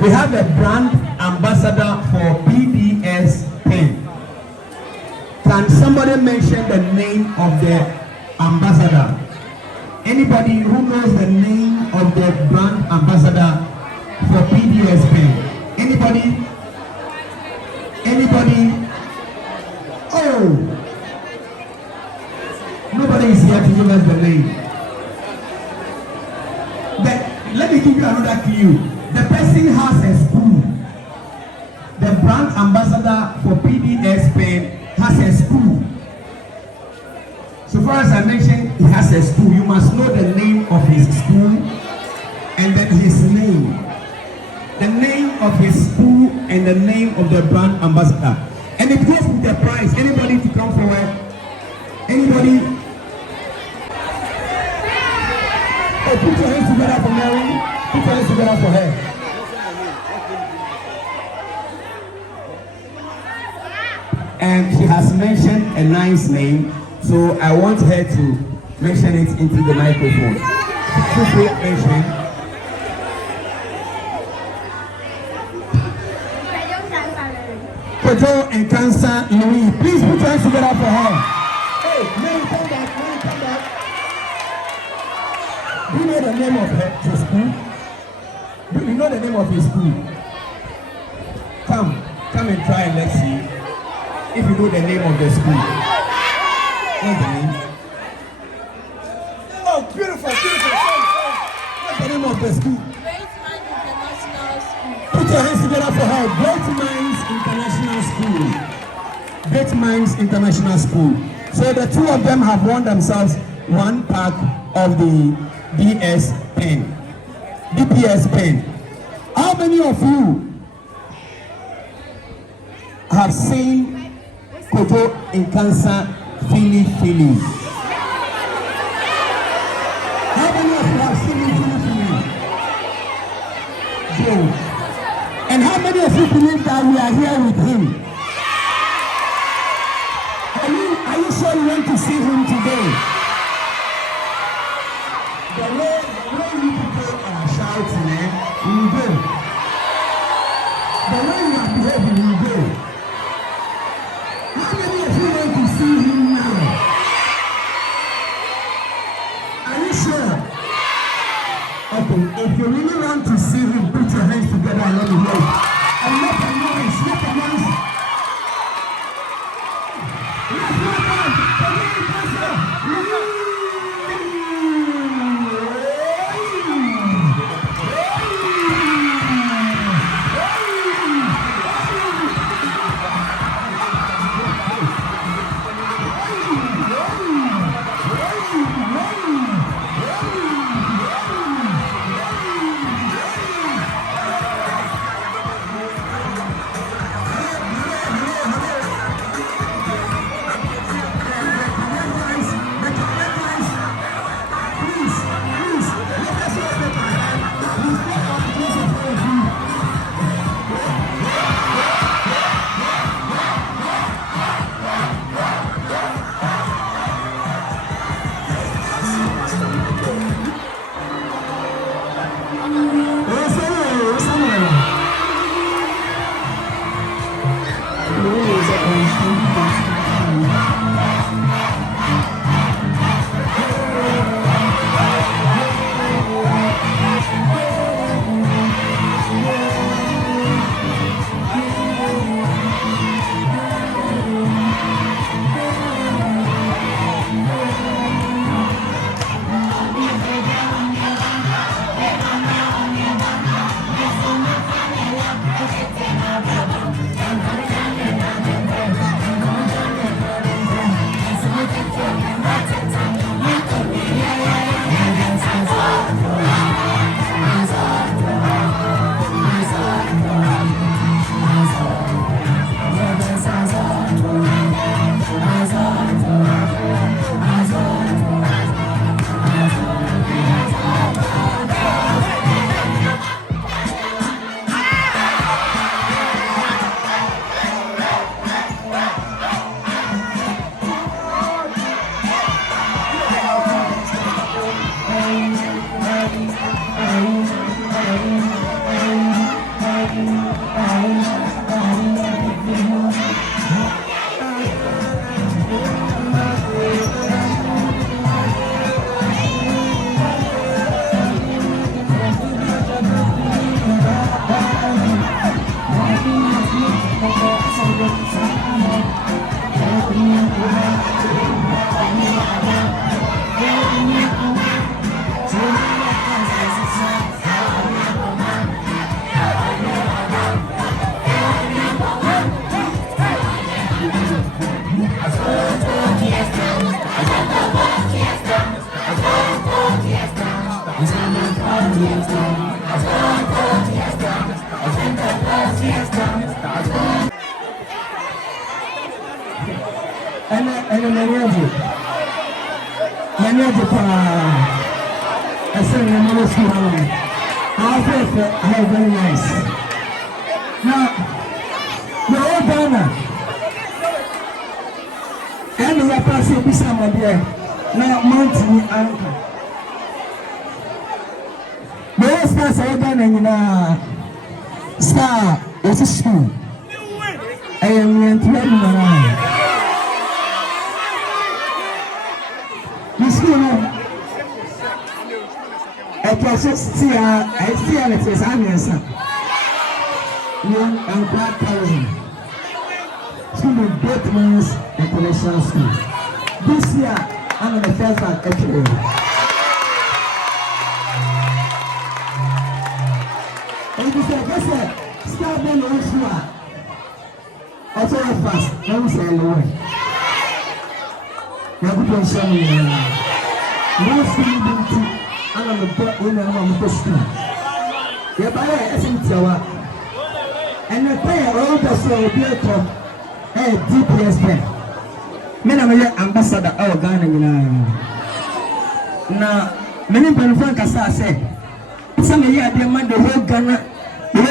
We have a brand ambassador for PDS Pen. Can somebody mention the name of the ambassador? Anybody who knows the name of the brand ambassador for PDS Pen? Anybody? Anybody? Oh! Nobody is here to give us the name. Let me give you another clue. The person has a school. The brand ambassador for PDS Pen has a school. So far as I mentioned, he has a school. You must know the name of his school and then his name. The name of his school and the name of the brand ambassador. And it goes with the price. Anybody to come forward? Anybody? Oh, put your hands together for Mary. Put your hands together for her. And she has mentioned a nice name, so I want her to mention it into the microphone. Please mention. Kwadwo Nkansah Lilwin. Please put your hands together for her. Hey, Mary, come back. Mary, come back. Do you know the name of her school? Do you know the name of his school? Come and try and let's see if you know the name of the school. What's the name? Oh, beautiful. What's the name of the school? Great Minds International School. Put your hands together for her. Great Minds International School. Great Minds International School. So the two of them have won themselves one pack of the DPS Pen. How many of you have seen Kwadwo Nkansah Lilwin? How many of you have seen him? Joe. And how many of you believe that we are here with him? Are you sure you want to see him today? The way you people are shouting, we will go. The way you are behaving, we will go. How many of you want to see him now? Are you sure? Okay, if you really want to see him, put your hands together and let me know. And make a noise, make a noise. Let's go down. Manager I said I'm school. Our very nice. Now, the old banner. And we are passing this summer there. Now, mountain anchor. The old stars are done in star. It's a school. I am going to let you know. The school, I can just see I see it as I'm young and quite thousand. School of Bateman's International School. This year, I'm on the first one actually. And you say, start them on school. I tell you fast, let me say hello. You're good to show me. No school, I'm on the boat when I'm on the school. You're by a and the player all the soul built up a DPS Pen. Men are ambassador of Ghana. Now, many Kwadwo Nkansah said, some of you are the man, the whole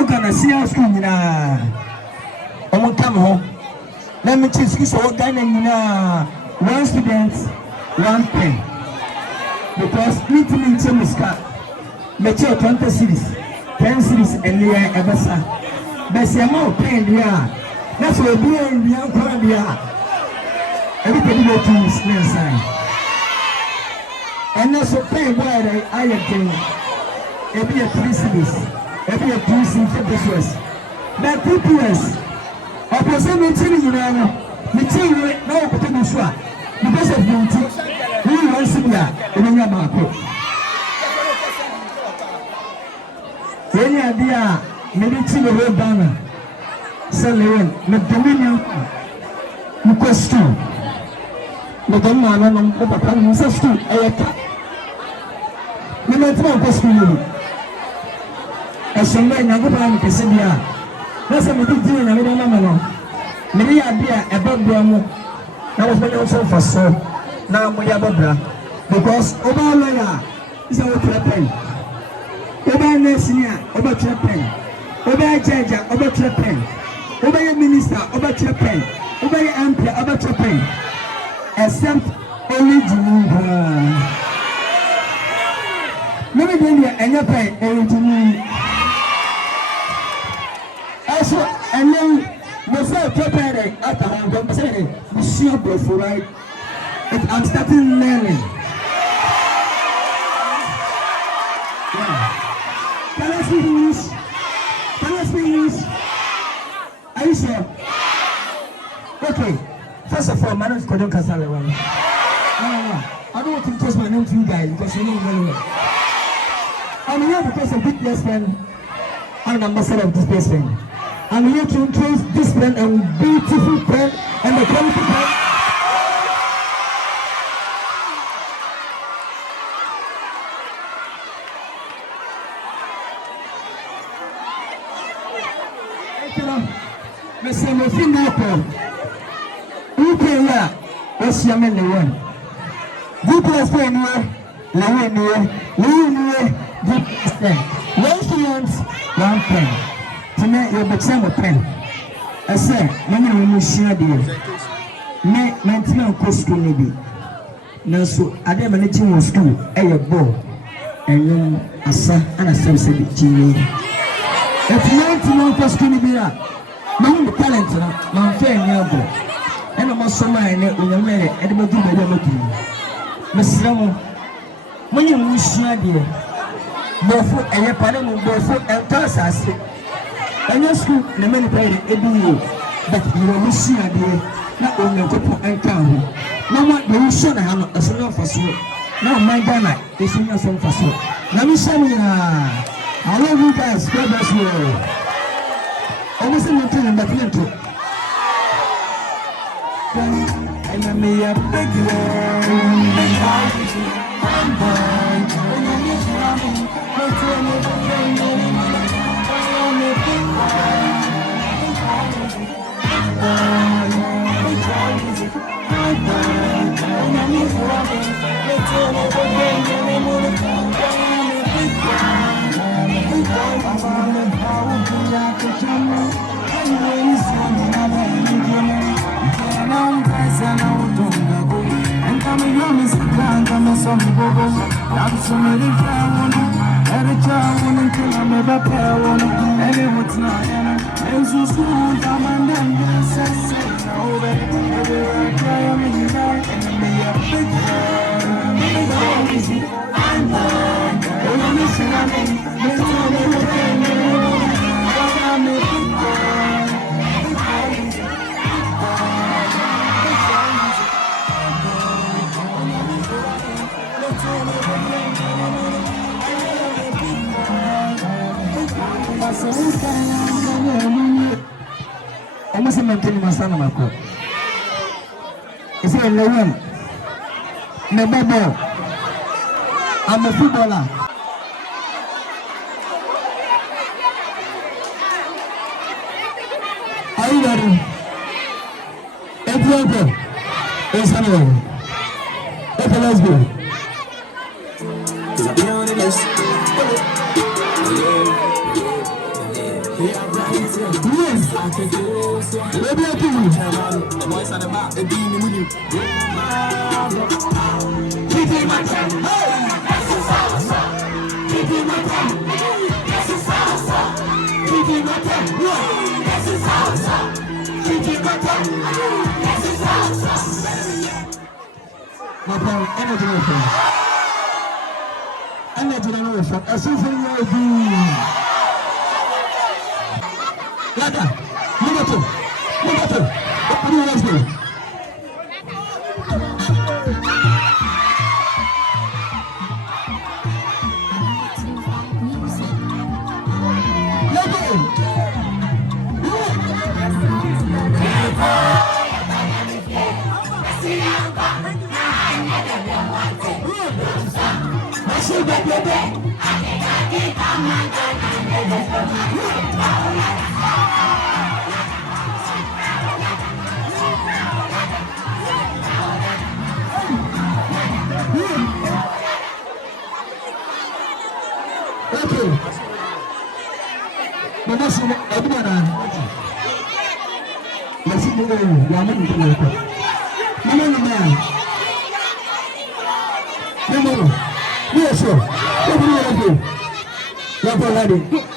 Ghana see our school. I won't come home. Let me choose this whole Ghana. One student, one pen. Because meeting in Chemiska, mature 20 series, 10 series, and we are ever sir. But the amount of pain we are. That's what we are in the young we are. Everybody go to his side. And that's what pain why I am doing. Every 3 series, every 2 series for this was. But DPS, I was saying, you know, material no potential because of beauty. We want to be a market. When you are there, maybe to the road banner. So, Lilwin, the dominion, the question. The dominion of the Papa, school, I attack. We might not go school. As some men are going to say, that's a big deal. I don't know. Many idea about Bramo. That was also for so. Now we have a bra. Because over lawyer is our pen. Over Nessia, over pen. Over judge, over pen. Over minister, over pen. Over MP, over pen. Except only Geneva. Maybe then you and your pen, everything. Also, and then the first prepared at home, don't say it. The sheer before right. I'm starting learning. Yeah. Can I speak English? Can I speak English? Are you sure? Okay. First of all, my name is Kwadwo Nkansah Lilwin. No. I don't want to introduce my name to you guys because you know me very well. I'm here because of DPS Pen. I'm an ambassador of DPS Pen. I'm here to introduce this pen and beautiful pen and the quality pen. Mr. Mofinoko, who came here? What's your name? Lilwin. DPS Pen, Lilwin, DPS Pen. 1 student, 1 pen. Tonight you're the pen. I said, many will share the maintenance cost school maybe. Now, so I didn't manage in school, a ball, and you are and a subsidy. If 91 cost school maybe, no talent, no fair nearby. And I'm also mine when you're married, and I'm doing the looking. Miss Ramo, when you share the Bofoot and your pardon, Bofoot and Kansas. And your school, the many played ADJEN, but you will see a day, not only a couple and town. No one, the Russian have a song for so. Now, my Ghana is in a song for so. Let me show you. I love you guys, God bless you. I was in the train, but little. And I may have big one. Almost maintain my son. Is it a Lilwin? Nebabo. I'm a footballer. Are you ready? Okay. Yes, I know. Okay, let's go. Yes, maybe I do. The voice at the back, the being with you. Keep my time. This is awesome. Keep my time. This is awesome. Keep my time. This is awesome. Keep my time. This is awesome. My friend, energy, my friend. Energy, my friend. I see for you. Lada, move to. What do you want to do? Okay. But that's everyone. Let's see the way you are moving to the no. Yes, sir. What do you want to do? What are you doing?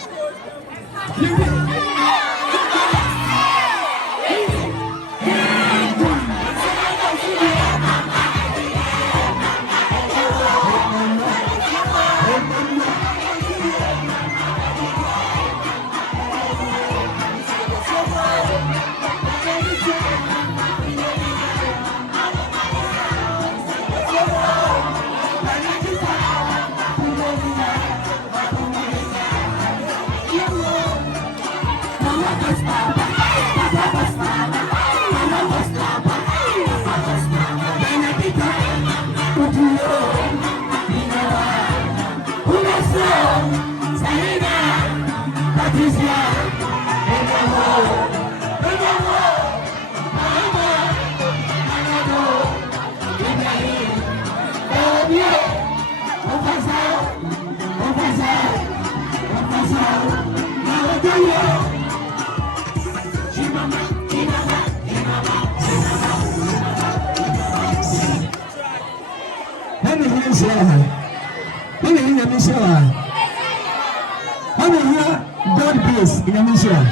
God bless in a mission.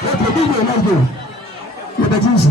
What we do, we must do. You're the Jews.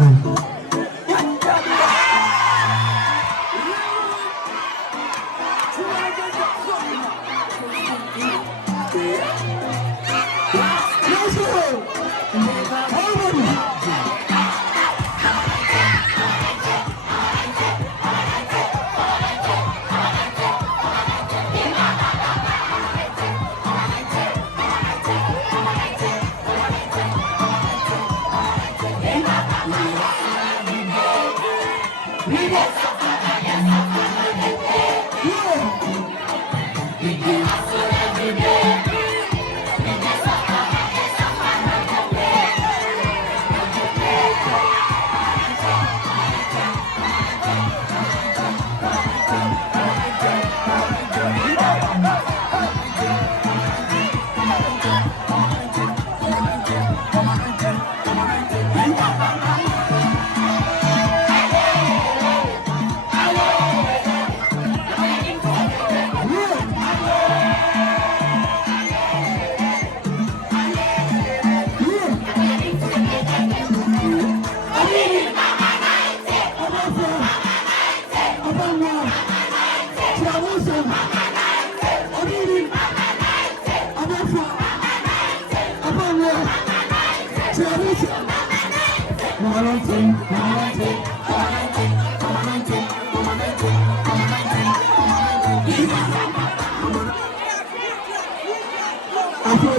After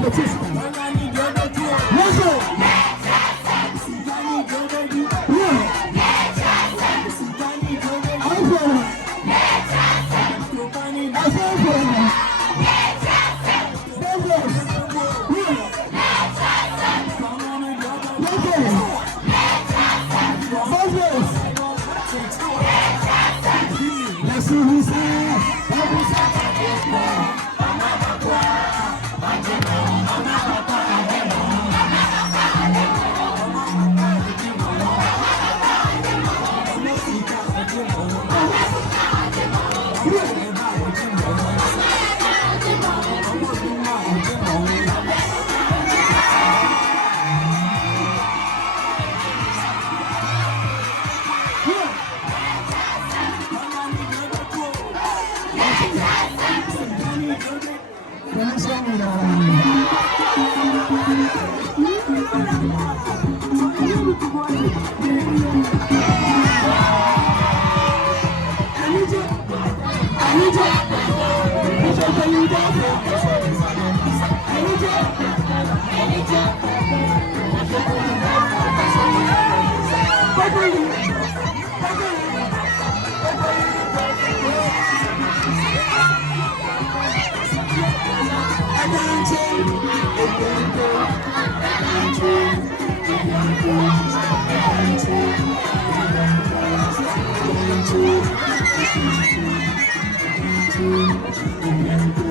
the test. Let's go. Let's see who's there. Thank you.